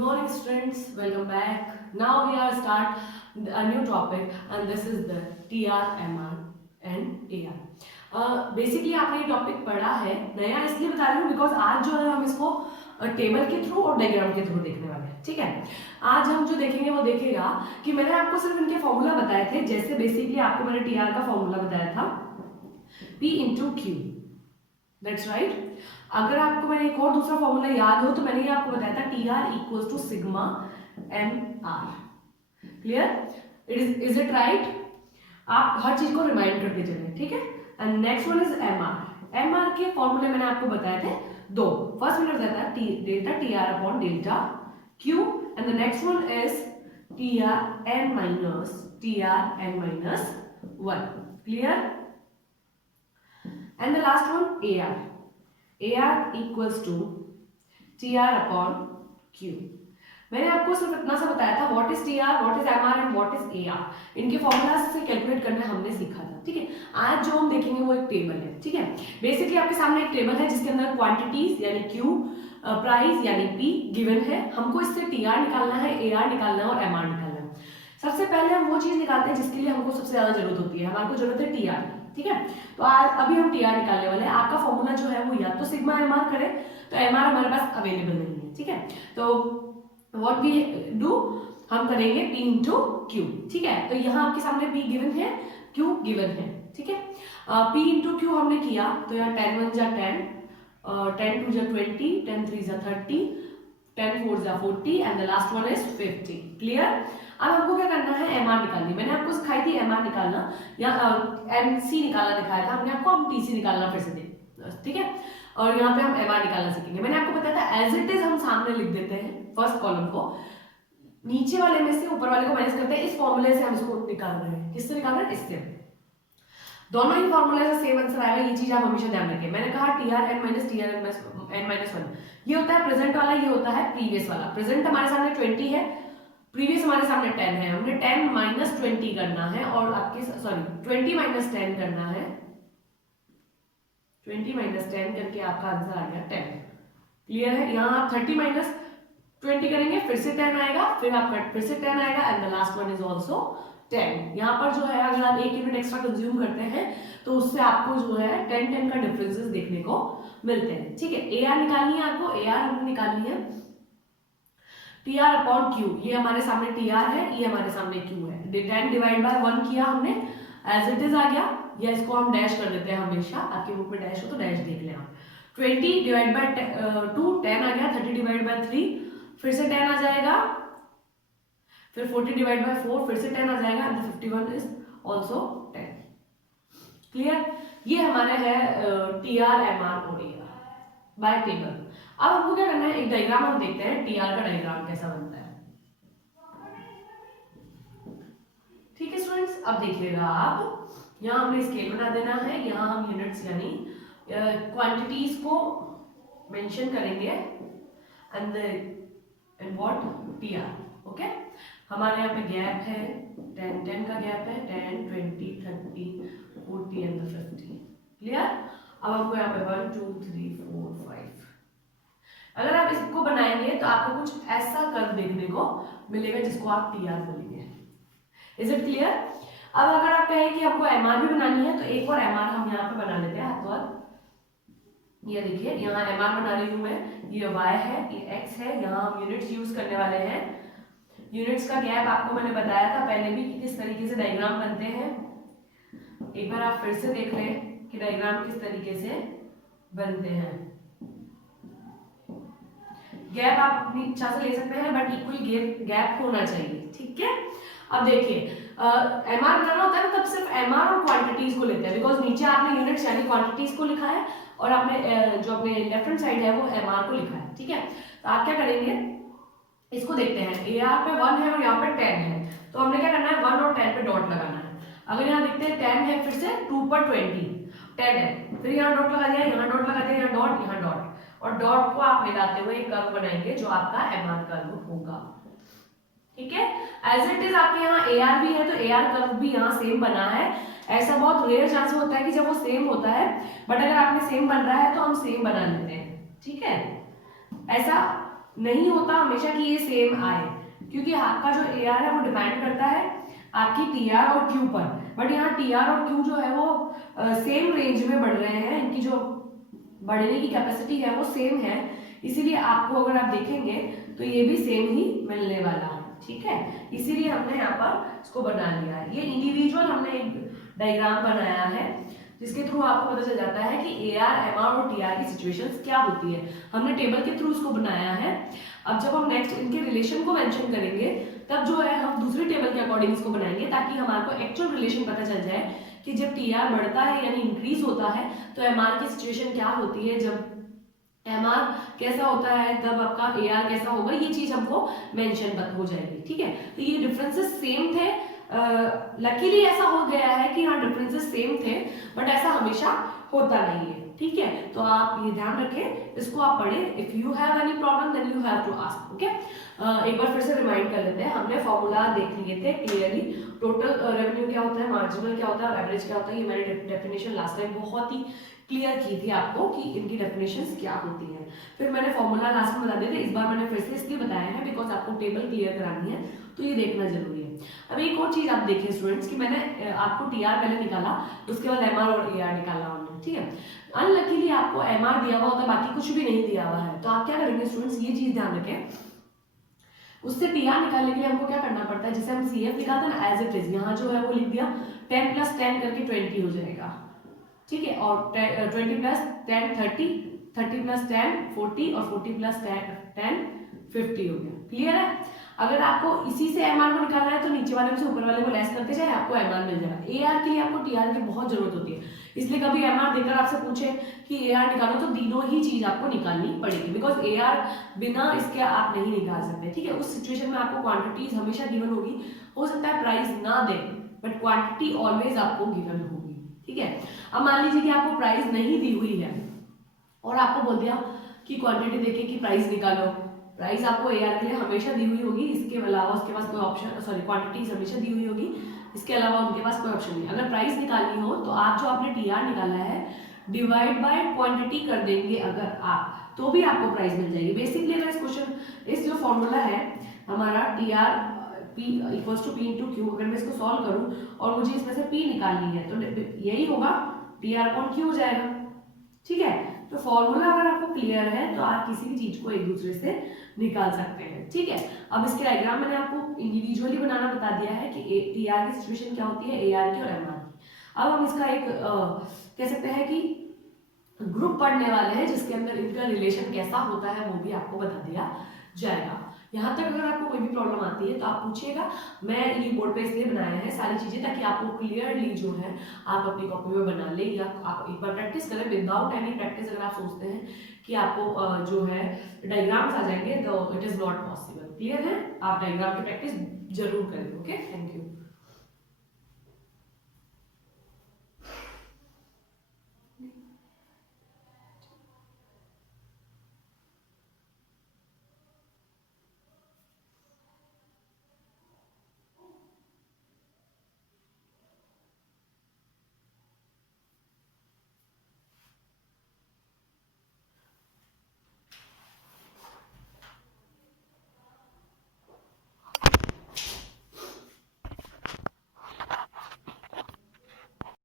morning students, welcome back. Now we are start a new topic and this is the TR, MR and AR. Basically आपने ये topic पढ़ा है, नया इसलिए बता रही हूँ बिकॉज आज जो है हम इसको टेबल के थ्रू और डायग्राम के थ्रू देखने वाले हैं. ठीक है, आज हम जो देखेंगे वो देखेगा कि मैंने आपको सिर्फ इनके फॉर्मूला बताए थे. जैसे बेसिकली आपको मैंने TR का फॉर्मूला बताया था P into Q, that's right. अगर आपको मैंने एक और दूसरा फॉर्मूला याद हो तो मैंने ये आपको बताया था TR equals to sigma MR. Clear? Is it right? आप हर चीज को रिमाइंड करते चले. ठीक है. And next one is MR. MR के फॉर्मूले मैंने आपको बताए थे दो. फर्स्ट मैंने बताया था delta TR upon delta Q and the next one is TR n minus 1. Clear? And the last one AR. AR equals to TR upon Q. मैंने आपको सिर्फ इतना सा बताया था what is TR, what is MR and what is AR. इनके formula से calculate करना हमने सीखा था. ठीक है. आज जो हम देखेंगे वो एक टेबल है. ठीक है. बेसिकली आपके सामने एक टेबल है जिसके अंदर क्वांटिटीज यानी Q, प्राइस यानी P गिवन है. हमको इससे TR निकालना है, AR निकालना है और MR निकालना है. सबसे पहले हम वो चीज निकालते हैं जिसके लिए हमको सबसे ज्यादा जरूरत होती है. हमारे को जरूरत है TR. ठीक है. तो आज अभी हम TR निकालने वाले हैं. आपका फॉर्मूला जो है वो या तो सिग्मा MR करे तो MR हमारे पास अवेलेबल नहीं है. ठीक है. तो व्हाट वी डू, हम करेंगे P इंटू Q. ठीक है. तो यहाँ आपके सामने P गिवन है, Q गिवन है. ठीक है. P इंटू Q हमने किया तो यहाँ 10 1 जा 10, 10 2 जा 20, 10 3 जा 30, 10 4 जा 40 and the last one is 50. Clear? अब हमको क्या करना है, MR निकालनी. मैंने आपको सिखाई थी MR निकालना या MC निकालना दिखाया था हमने आपको. हम TC निकालना फिर से दे. ठीक है. और यहाँ पे हम MR निकालना सीखेंगे. मैंने आपको बताया था एज इट इज हम सामने लिख देते हैं फर्स्ट कॉलम को, नीचे वाले में से ऊपर वाले को माइनस करते हैं. इस फॉर्मूले से हम इसको निकाल रहे हैं. किससे निकाल रहे हैं? इससे. दोनों ही फॉर्मूले से सेम आंसर आएगा. ये चीज आप हमेशा ध्यान रखें. मैंने कहा TR n minus TR n minus 1 ये होता है प्रेजेंट वाला, ये होता है प्रीवियस वाला. प्रेजेंट हमारे सामने 20 है, प्रीवियस हमारे सामने 10 है. हमने 10 माइनस 20 करना है और आपके 20 माइनस 10 करना है. 20 माइनस 10 करके आपका आंसर आ गया 10. क्लियर है? यहाँ आप 30 माइनस 20 करेंगे, फिर से 10 आएगा, फिर आपका फिर से 10 आएगा and the last one is also 10. यहाँ पर जो है अगर आप 1 यूनिट एक्स्ट्रा कंज्यूम करते हैं तो उससे आपको जो है 10 का डिफरेंसेस देखने को मिलते हैं. ठीक है. AR निकालनी है आपको. AR हमने निकालनी है TR अपॉन Q. ये हमारे सामने TR है, ये हमारे सामने Q है. 10 डिवाइड बाय 1 किया हमने, एज इट इज आ गया. या इसको हम डैश कर देते हैं हमेशा. आपके बुक में डैश हो तो डैश देख लें आप. 20 डिवाइड बाय 2 10 आ गया. 30 डिवाइड बाय 3 फिर से 10 आ जाएगा. फिर 40 डिवाइड बाय 4 फिर से 10 आ जाएगा एंड 51 इज आल्सो 10. क्लियर? ये हमारे है TR, MR और AR बाय टेबल. अब हमको क्या करना है, एक डायग्राम हम देखते हैं TR का डायग्राम कैसा बनता है. ठीक है स्टूडेंट्स, अब देखिएगा आप. यहाँ हमने स्केल बना देना है. यहाँ हम यूनिट्स यानी क्वांटिटीज को मेंशन करेंगे एंड व्हाट TR. ओके. हमारे यहाँ पे गैप है 10 का गैप है, 10 20 30 40 एंड 50. क्लियर? अब हमको यहाँ पे 1 2 3 4 5. अगर आप इसको बनाएंगे तो आपको कुछ ऐसा कर्व देखने को मिलेगा जिसको आप TR बोलेंगे. Is it clear? अब अगर आप कहें कि हमको MR भी बनानी है तो एक और MR हम यहाँ पे बना लेते हैं हाथों हाथ. ये देखिए यहाँ MR बना रही हूँ मैं. ये Y है, ये X है. यहाँ हम यूनिट्स यूज करने वाले हैं. यूनिट्स का गैप आपको मैंने बताया था पहले भी कि किस तरीके से डायग्राम बनते हैं. एक बार आप फिर से देख लें कि डायग्राम किस तरीके से बनते हैं. गैप आप अपनी इच्छा से ले सकते हैं बट इक्वल गैप होना चाहिए. ठीक है. अब देखिए MR बनाना होता है ना तब सिर्फ MR और क्वांटिटीज को लेते हैं बिकॉज नीचे आपने यूनिट्स यानी क्वांटिटीज को लिखा है और आपने जो अपने लेफ्ट हैंड साइड है वो MR को लिखा है. ठीक है. तो आप क्या करेंगे, इसको देखते हैं. AR पे 1 है और यहाँ पे 10 है तो हमने क्या करना है 1 और 10 पे डॉट लगाना है. अगर यहाँ देखते हैं 10 है, फिर से 2 पर 20 10 है, फिर यहाँ डॉट लगा दिया, यहाँ डॉट लगा दिया, यहाँ डॉट, यहाँ डॉट और डॉट को आप मिलाते हुए एक कर्व बनाएंगे जो आपका MR कर्व होगा. ठीक है. एज इट इज आपके यहाँ AR भी है तो AR कर्व भी यहाँ सेम बना है. ऐसा बहुत रेयर चांस होता है कि जब वो सेम होता है बट अगर आपने सेम बन रहा है तो हम सेम बना लेते हैं. ठीक है. ऐसा नहीं होता हमेशा कि ये सेम आए, क्योंकि आपका जो ए आर है वो डिपेंड करता है आपकी टी आर और क्यू पर। बट यहाँ टी आर और क्यू जो है वो सेम रेंज में बढ़ रहे हैं, इनकी जो बढ़ने की कैपेसिटी है वो सेम है, इसीलिए आपको अगर आप देखेंगे तो ये भी सेम ही मिलने वाला है। ठीक है, इसीलिए हमने यहाँ पर इसको बना लिया है। ये इंडिविजुअल हमने एक डायग्राम बनाया है जिसके थ्रू आपको पता चल जाता है कि ए आर, एम आर और टी आर की सिचुएशंस क्या होती है। हमने टेबल के थ्रू इसको बनाया है। अब जब हम नेक्स्ट इनके रिलेशन को मेंशन करेंगे तब जो है हम दूसरी टेबल के अकॉर्डिंग इसको बनाएंगे, ताकि हमारे को एक्चुअल रिलेशन पता चल जाए कि जब टी आर बढ़ता है यानी इंक्रीज होता है तो एम आर की सिचुएशन क्या होती है, जब एम आर कैसा होता है तब आपका ए आर कैसा होगा, ये चीज हमको मेंशन हो जाएगी। ठीक है, तो ये डिफरेंसेस सेम थे। लकीली ऐसा हो गया है कि हाँ डिफरेंसेस सेम थे, बट ऐसा हमेशा होता नहीं है। ठीक है, तो आप ये ध्यान रखें, इसको आप पढ़ें। If you have any problem then you have to ask. Okay, एक बार फिर से रिमाइंड कर लेते हैं। हमने फॉर्मूला देख लिए थे क्लियरली, टोटल रेवेन्यू क्या होता है, मार्जिनल क्या होता है और एवरेज क्या होता है। ये मैंने डेफिनेशन लास्ट टाइम बहुत ही क्लियर की थी आपको कि इनकी डेफिनेशंस क्या होती हैं। फिर मैंने फॉर्मूला लास्ट में बता दिए थे, इस बार मैंने फिर से इसलिए बताया है बिकॉज आपको टेबल क्लियर करानी है, तो ये देखना जरूरी है। अब एक और चीज आप देखिए स्टूडेंट्स कि मैंने आपको टी आर पहले निकाला, उसके बाद एम आर और ए आर निकाला हमने। ठीक है, अनलकीली आपको एम आर दिया हुआ होता है, बाकी कुछ भी नहीं दिया हुआ है, तो आप क्या करेंगे स्टूडेंट्स, ये चीज ध्यान रखें। उससे टी आर निकालने के लिए हमको क्या करना पड़ता है, जैसे हम सी एफ निकालते हैं ना, एज इट इज यहाँ जो है वो लिख दिया 10 + 10 करके 20 हो जाएगा। ठीक है, और 20 + 10 30, 30 + 10 40 और 40 + 10 50 हो गया। क्लियर है? अगर आपको इसी से एम आर को निकालना है तो नीचे वाले में से ऊपर वाले को लेस करते जाए, आपको एम आर मिल जाएगा। ए आर के लिए आपको टी आर की बहुत जरूरत होती है, इसलिए कभी एम आर देकर आपसे पूछे कि ए आर निकालो तो तीनों ही चीज आपको निकालनी पड़ेगी, बिकॉज ए आर बिना इसके आप नहीं निकाल सकते। ठीक है, उस सिचुएशन में आपको क्वांटिटीज हमेशा गिवन होगी, हो सकता है प्राइस ना दे बट क्वांटिटी ऑलवेज आपको गिवन होगी। ठीक है, अब मान लीजिए कि आपको प्राइस नहीं दी हुई है और आपको बोल दिया कि क्वांटिटी देके कि प्राइस निकालो। प्राइस आपको ए आर के लिए हमेशा दी हुई होगी, इसके अलावा उसके पास कोई ऑप्शन, सॉरी क्वांटिटीज हमेशा दी हुई होगी, इसके अलावा उनके पास कोई ऑप्शन नहीं। अगर प्राइस निकालनी हो तो आप जो आपने टी आर निकाला है डिवाइड बाय क्वांटिटी कर देंगे अगर आप, तो भी आपको प्राइस मिल जाएगी। बेसिकली अगर इस क्वेश्चन, इस जो फॉर्मूला है हमारा T R P = P × Q, अगर मैं इसको सॉल्व करूं और मुझे इसमें से P निकालनी है तो यही होगा, TR/Q हो जाएगा। ठीक है, तो फॉर्मूला अगर आपको क्लियर है तो आप किसी भी चीज को एक दूसरे से निकाल सकते हैं। ठीक है, अब इसके डायग्राम मैंने आपको इंडिविजुअली बनाना बता दिया है कि टी आर की सिचुएशन क्या होती है, ए आर की और एम आर की। अब हम इसका एक कह सकते हैं कि ग्रुप पढ़ने वाले हैं जिसके अंदर इनका रिलेशन कैसा होता है वो भी आपको बता दिया जाएगा। यहाँ तक अगर आपको कोई भी प्रॉब्लम आती है तो आप पूछिएगा। मैं ये बोर्ड पे इसलिए बनाया है सारी चीजें ताकि आपको क्लियरली जो है आप अपनी कॉपी में बना ले, या आप एक बार प्रैक्टिस करें। विदाउट एनी प्रैक्टिस अगर आप सोचते हैं कि आपको जो है डायग्राम्स आ जाएंगे तो it is not possible. Clear है? आप डायग्राम की प्रैक्टिस जरूर करें। Okay, thank you.